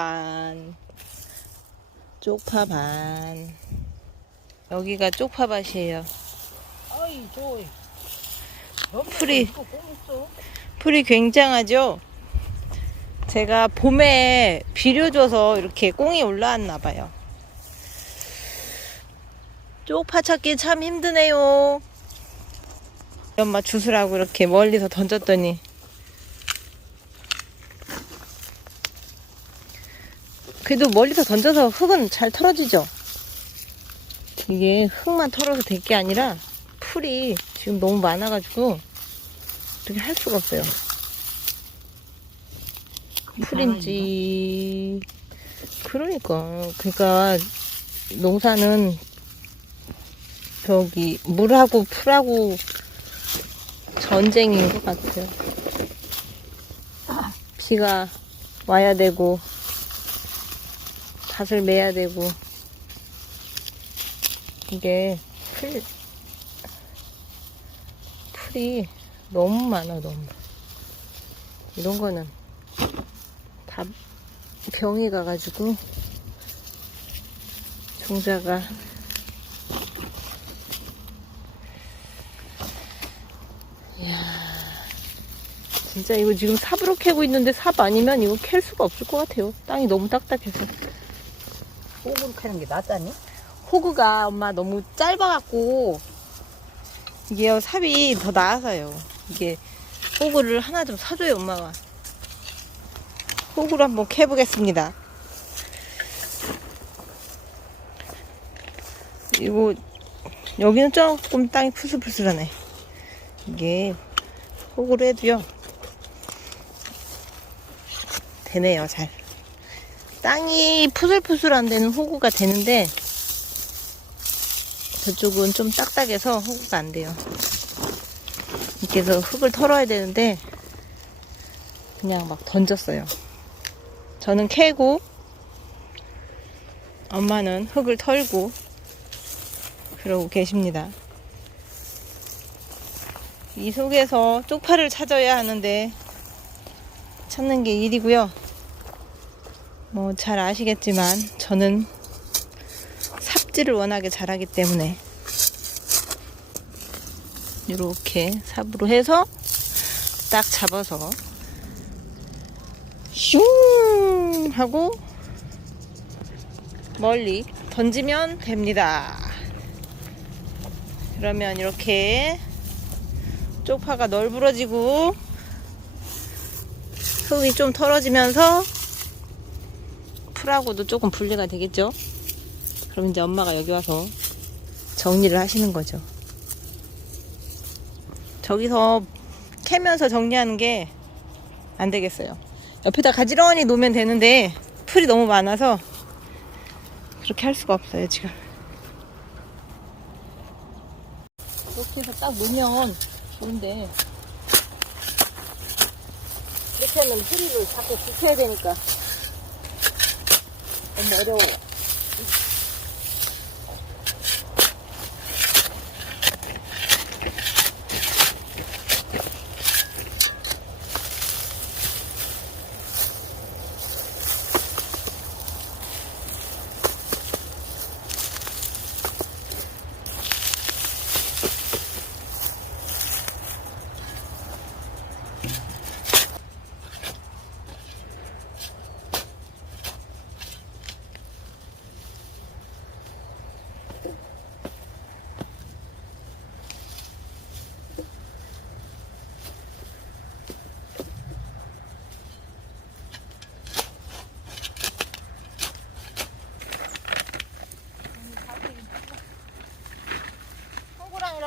반, 쪽파 반. 여기가 쪽파밭이에요. 아이 저 풀이. 풀이 굉장하죠? 제가 봄에 비료 줘서 이렇게 꽁이 올라왔나 봐요. 쪽파 찾기 참 힘드네요. 엄마 주스라고 이렇게 멀리서 던졌더니 그래도 멀리서 던져서 흙은 잘 털어지죠? 이게 흙만 털어서 될 게 아니라 풀이 지금 너무 많아가지고 어떻게 할 수가 없어요. 풀인지 그러니까 그러니까 농사는 저기 물하고 풀하고 전쟁인 것 같아요. 비가 와야 되고 밭을 매야 되고. 이게 풀 풀이 너무 많아 너무. 이런 거는 다 병이 가가지고 종자가 이야 진짜 이거 지금 삽으로 캐고 있는데 삽 아니면 이거 캘 수가 없을 것 같아요. 땅이 너무 딱딱해서 호구로 캐는 게 낫다니? 호구가 엄마 너무 짧아갖고 이게요 삽이 더 나아서요. 이게 호구를 하나 좀 사줘요 엄마가. 호구를 한번 캐보겠습니다. 이거 여기는 조금 땅이 푸슬푸슬하네. 이게 호구로 해도요. 되네요 잘 땅이 푸슬푸슬한 데는 호구가 되는데 저쪽은 좀 딱딱해서 호구가 안 돼요. 이렇게 해서 흙을 털어야 되는데 그냥 막 던졌어요. 저는 캐고 엄마는 흙을 털고 그러고 계십니다. 이 속에서 쪽파를 찾아야 하는데 찾는 게 일이고요. 뭐 잘 아시겠지만 저는 삽질을 워낙에 잘하기 때문에 이렇게 삽으로 해서 딱 잡아서 슝 하고 멀리 던지면 됩니다. 그러면 이렇게 쪽파가 널브러지고 흙이 좀 털어지면서 풀하고도 조금 분리가 되겠죠? 그럼 이제 엄마가 여기 와서 정리를 하시는 거죠. 저기서 캐면서 정리하는 게 안 되겠어요. 옆에다 가지런히 놓으면 되는데 풀이 너무 많아서 그렇게 할 수가 없어요, 지금. 이렇게 해서 딱 놓으면 좋은데 이렇게 하면 풀이를 자꾸 붙여야 되니까 너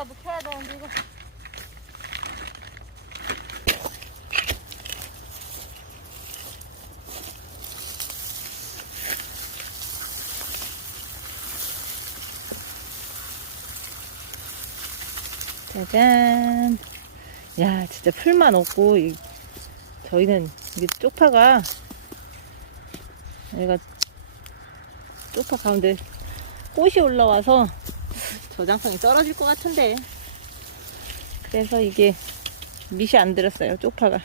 손고랑이라도 켜야 되는데 이거. 짜잔. 야 진짜 풀만 없고 이- 저희는 이게 쪽파가 얘가 쪽파 가운데 꽃이 올라와서 저장성이 떨어질 것 같은데. 그래서 이게 밑이 안 들었어요 쪽파가.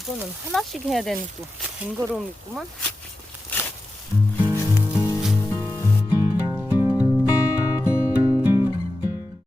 이거는 하나씩 해야 되는 또 번거로움이 있구만.